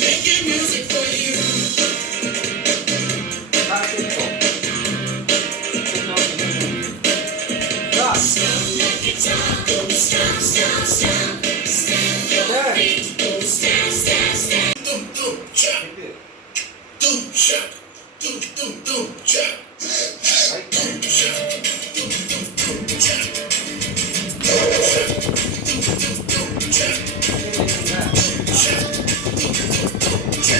Making music for you. Stomp, stomp, stomp. Stamp your feet. Stamp, stamp, stamp. Doom, doom, chop. Doom, chop. Doom, doom, doom, chop. Doom, chop. Doom, doom, doom, chop. Doom, chop. Doom, doom, doom, chop. Chop. Doom, doom, doom, chop.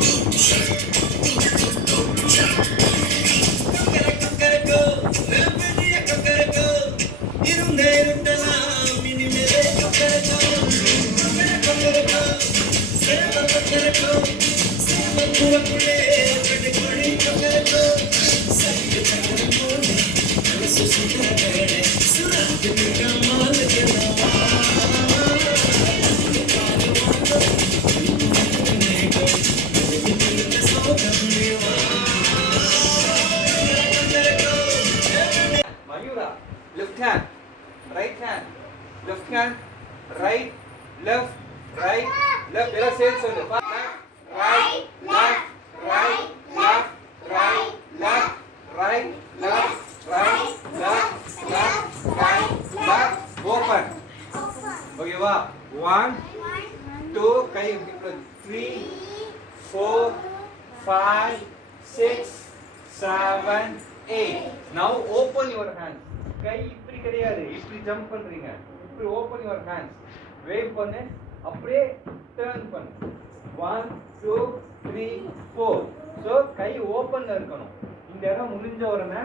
Doom, chop. Doom, doom, doom, chop. Cucaraco, Lampedia cucaraco. இருந்தேருண்டலாம் இனிமேலே cucaraco. Cucaraco, சேவல் cucaraco. சேவல் புறப்புள்ளே வெடிக்கொடி cucaraco. Side cucaraco. மனசு சுத்தரவேளே சுராக்கு நிற்காமலுக்கெல்லாம். Left hand, right hand, left hand, right, left, right, left. எல்லாம் சேர்த்து சொல்லு. Right, left, right, left, right, left, right, left, right, left, left, right, left. Open. ஓகேவா? 1, 2, கை இப்படி 3, 4, 5, 6, 7, 8. Now open your hands. கை இப்படி கிடையாது, இப்படி ஜம்ப் பண்றீங்க. இப்படி ஓபன் யுவர் ஹேண்ட்ஸ், வேவ் பண்ணு, அப்படியே டர்ன் பண்ணு. 1 2 3 4. சோ கை ஓபன்ல இருக்கணும். இந்த இடம் முடிஞ்ச உடனே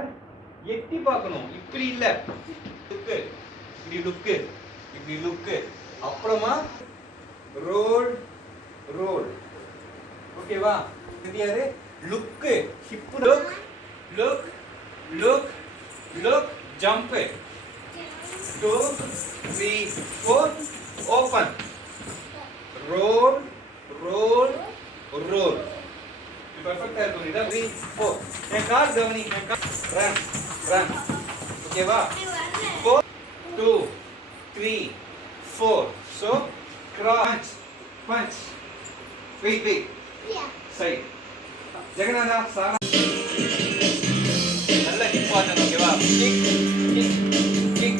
எட்டி பார்க்கணும். இப்படி இல்ல, லுக்கு, இப்படி லுக்கு, இப்படி லுக்கு. அப்புறமா ரோல் ரோல். ஓகேவா? தெரியாது? Look, hip look look look look. Jump it. 2, 3, 4. Open. Roll, roll, roll. Perfect है तो इधर 3, 4. एक कार गवनी, एक car. Run, run. Okay va? 4, 2, 3, 4. So crunch, punch. Wait. Yeah. Side. Jagannath सारा. நல்லா ஹிப் பண்ணணும். ஓகேவா? Kick,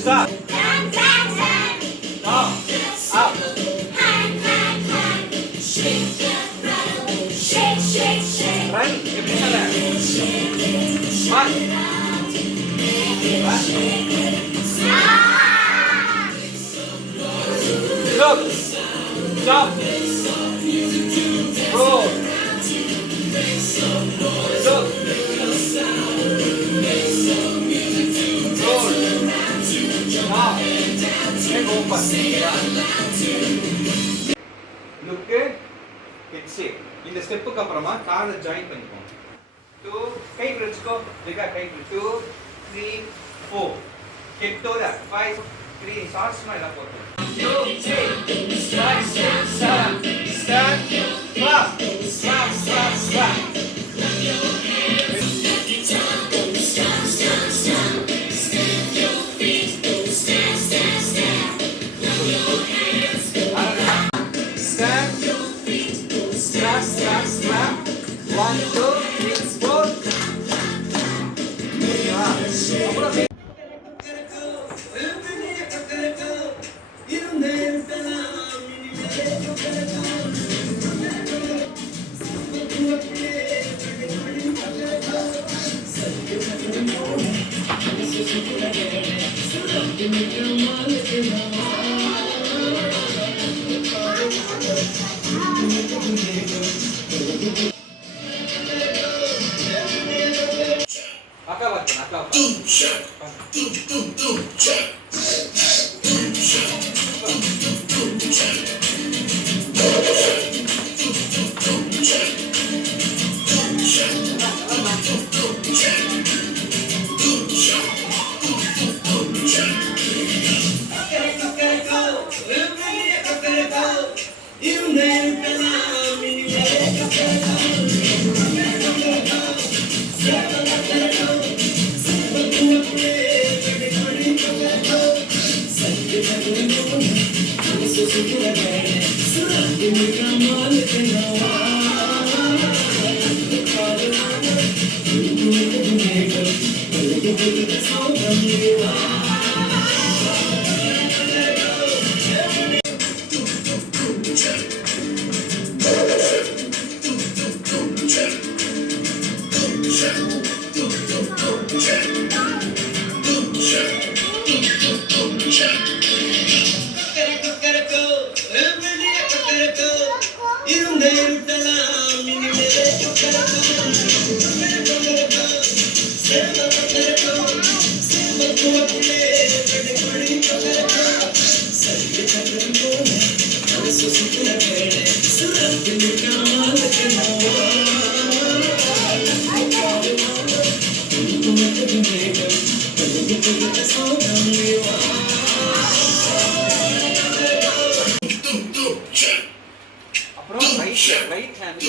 stop. Down, up. Run, எப்படி சொல்ல? March. Look, jump, roll, look. லுக்கு ஹெட் ஷேப். இந்த ஸ்டெப்புக்கு அப்புறமா காலை ஜாயின் பண்ணிக்கோங்க. 2 கை பிடிச்சுக்கோ. லேகா கை 2 3 4. ஹெட்டோட 5 3 ஷார்ட்ஸ் மேல போடு. 2 3 5 6 7 stand clap slap slap slap. One, two, three, four. அப்புறம் right hand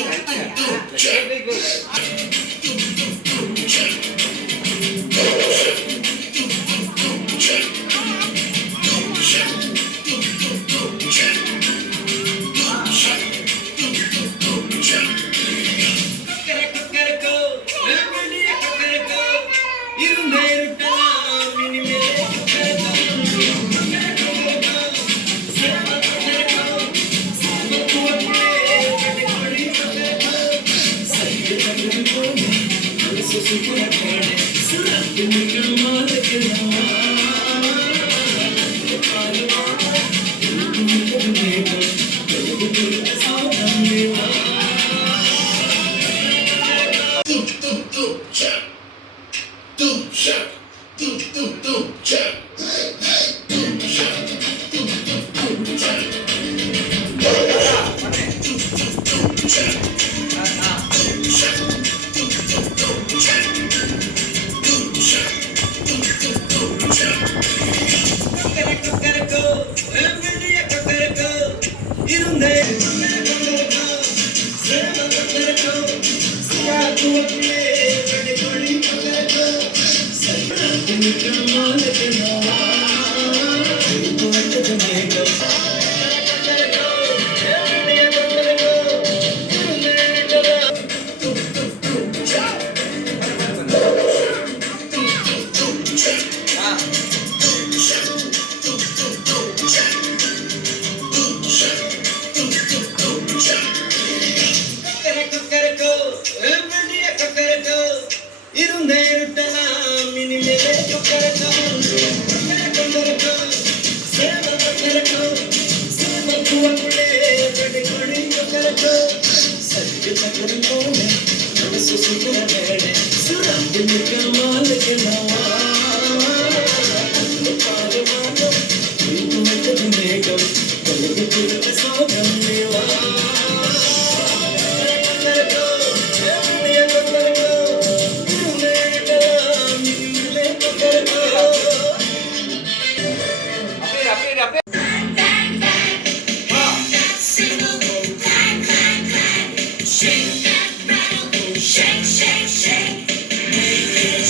Shake that rattle, shake, shake, shake.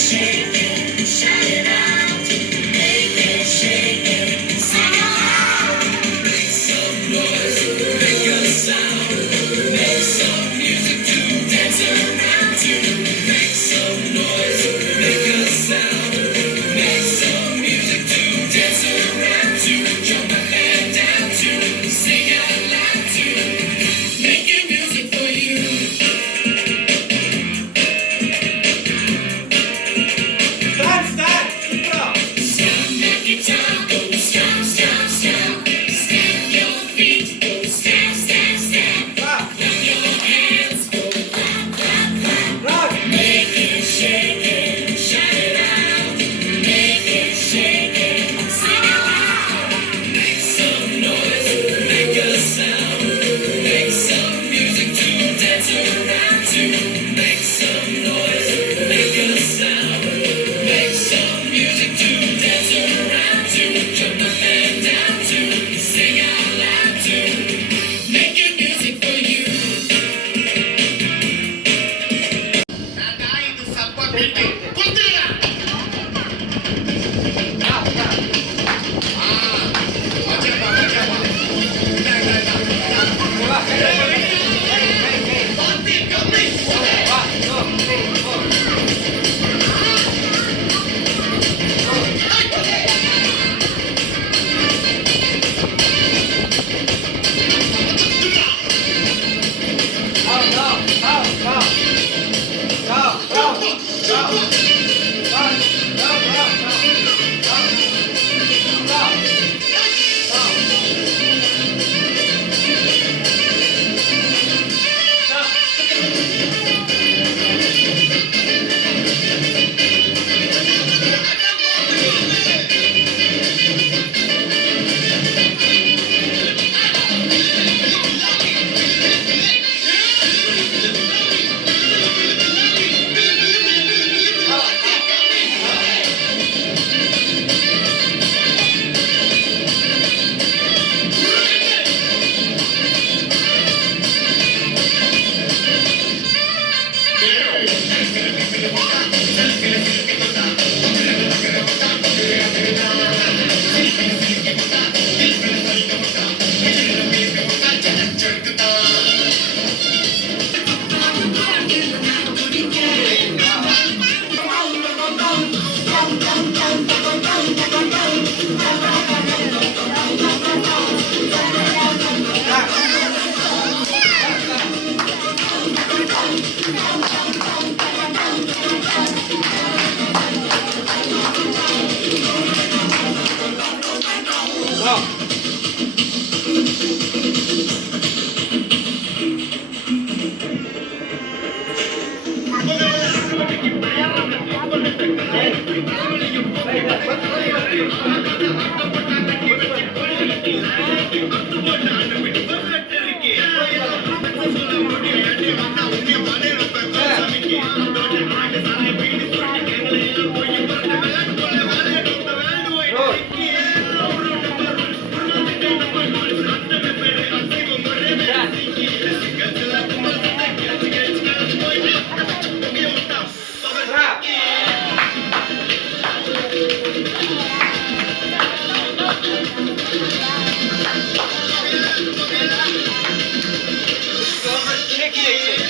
Shake, shake, shake.